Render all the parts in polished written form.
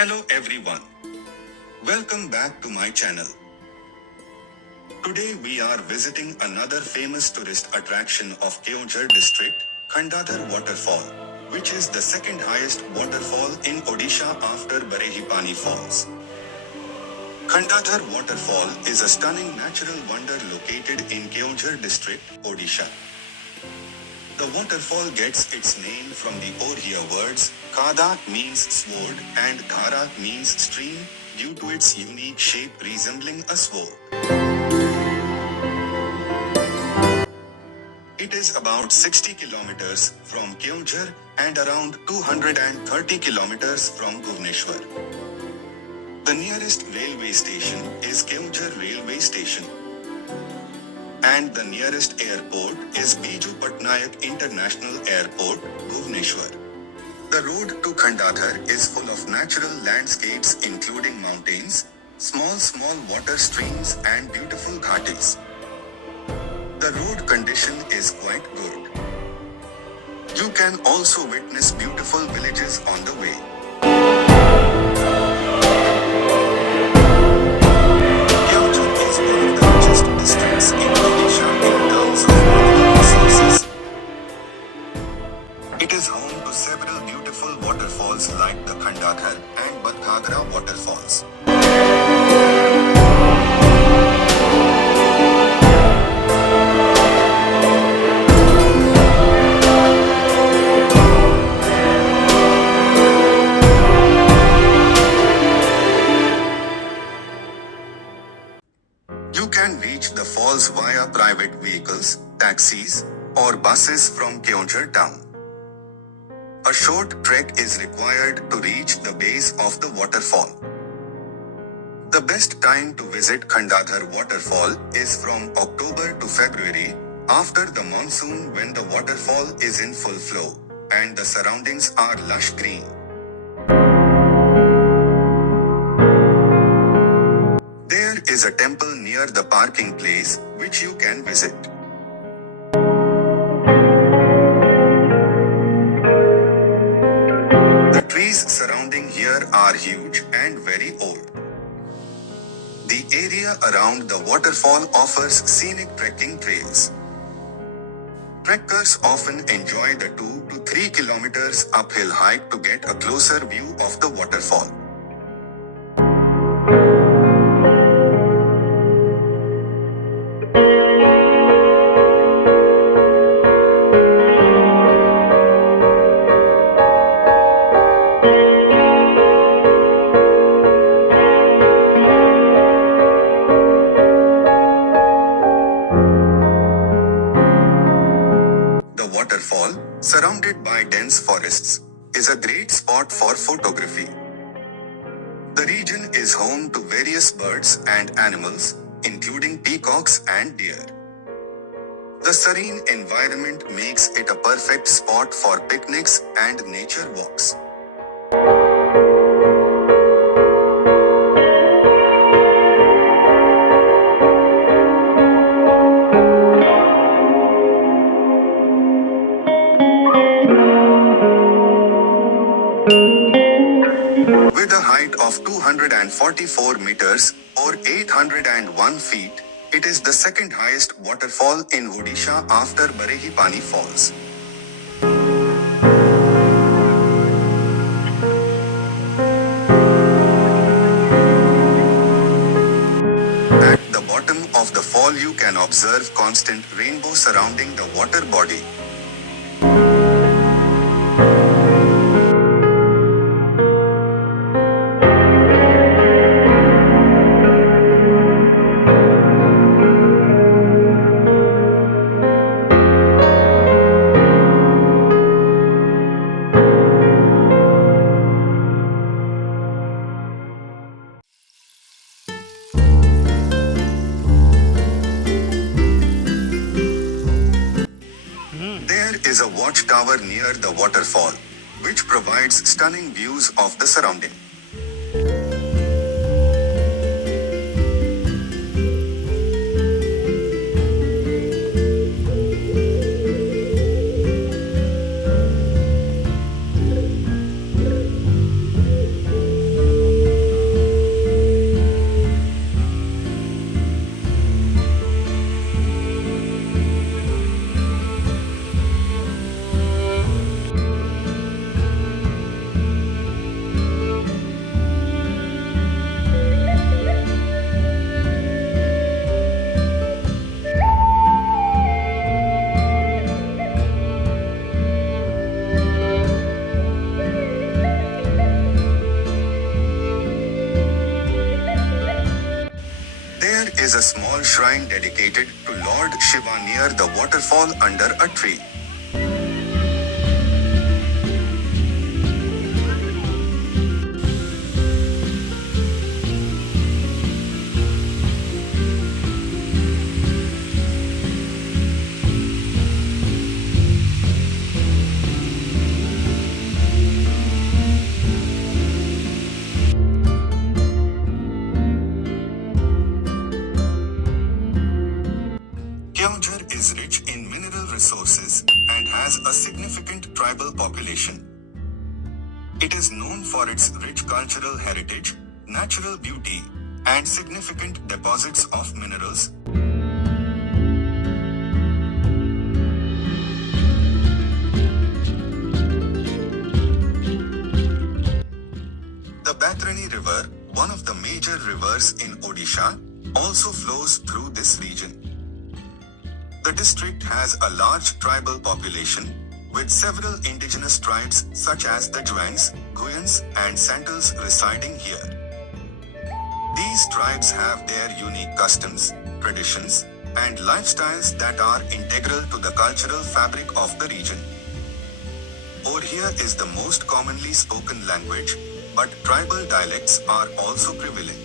Hello everyone. Welcome back to my channel. Today we are visiting another famous tourist attraction of Keonjhar district, Khandadhar Waterfall, which is the second highest waterfall in Odisha after Barehipani Falls. Khandadhar Waterfall is a stunning natural wonder located in Keonjhar district, Odisha. The waterfall gets its name from the Odia words, Khanda means sword and Dhara means stream, due to its unique shape resembling a sword. It is about 60 kilometers from Keonjhar and around 230 kilometers from Bhubaneswar. The nearest railway station is Keonjhar railway station. And the nearest airport is Biju Patnaik International Airport, Bhubaneswar. The road to Khandadhar is full of natural landscapes including mountains, small water streams and beautiful ghatis. The road condition is quite good. You can also witness beautiful villages on the way. Keonjhar is one of the richest districts in Odisha in terms of mineral resources. It is home to several beautiful waterfalls like the Khandadhar and Dhara waterfalls. You can reach the falls via private vehicles, taxis, or buses from Keonjhar town. A short trek is required to reach the base of the waterfall. The best time to visit Khandadhar waterfall is from October to February, after the monsoon when the waterfall is in full flow, and the surroundings are lush green. There is a temple near the parking place, which you can visit. The trees surrounding here are huge and very old. The area around the waterfall offers scenic trekking trails. Trekkers often enjoy the 2 to 3 kilometers uphill hike to get a closer view of the waterfall. The waterfall, surrounded by dense forests, is a great spot for photography. The region is home to various birds and animals, including peacocks and deer. The serene environment makes it a perfect spot for picnics and nature walks. With a height of 244 meters or 801 feet, it is the second highest waterfall in Odisha after Barehipani Falls. At the bottom of the fall you can observe constant rainbow surrounding the water body. There is a watchtower near the waterfall, which provides stunning views of the surrounding. is a small shrine dedicated to Lord Shiva near the waterfall under a tree. Keonjhar is rich in mineral resources and has a significant tribal population. It is known for its rich cultural heritage, natural beauty, and significant deposits of minerals. The Baitarani River, one of the major rivers in Odisha, also flows through this region. The district has a large tribal population, with several indigenous tribes such as the Juans, Guyans, and Santals residing here. These tribes have their unique customs, traditions, and lifestyles that are integral to the cultural fabric of the region. Odia is the most commonly spoken language, but tribal dialects are also prevalent.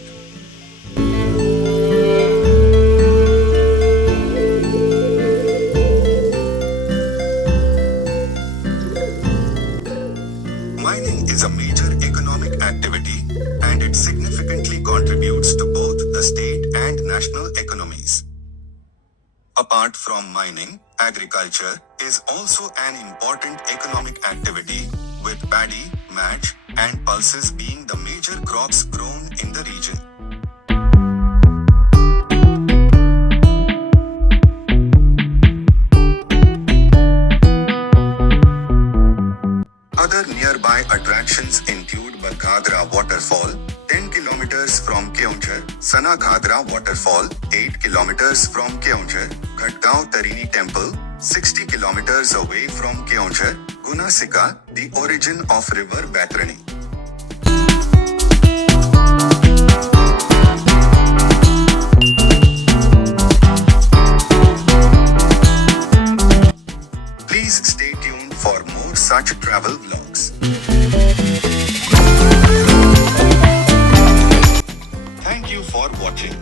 Mining is a major economic activity, and it significantly contributes to both the state and national economies. Apart from mining, agriculture is also an important economic activity, with paddy, match, and pulses being the major crops grown in the region. Other nearby attractions include Khandadhar Waterfall, 10 kilometers from Keonjhar, Khandadhar Waterfall, 8 kilometers from Keonjhar, Ghatgaon Tarini Temple, 60 kilometers away from Keonjhar, Gunasika, the origin of river Baitarani. Please stay tuned for more such travel vlogs. Thank you for watching.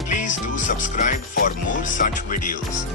Please do subscribe for more such videos.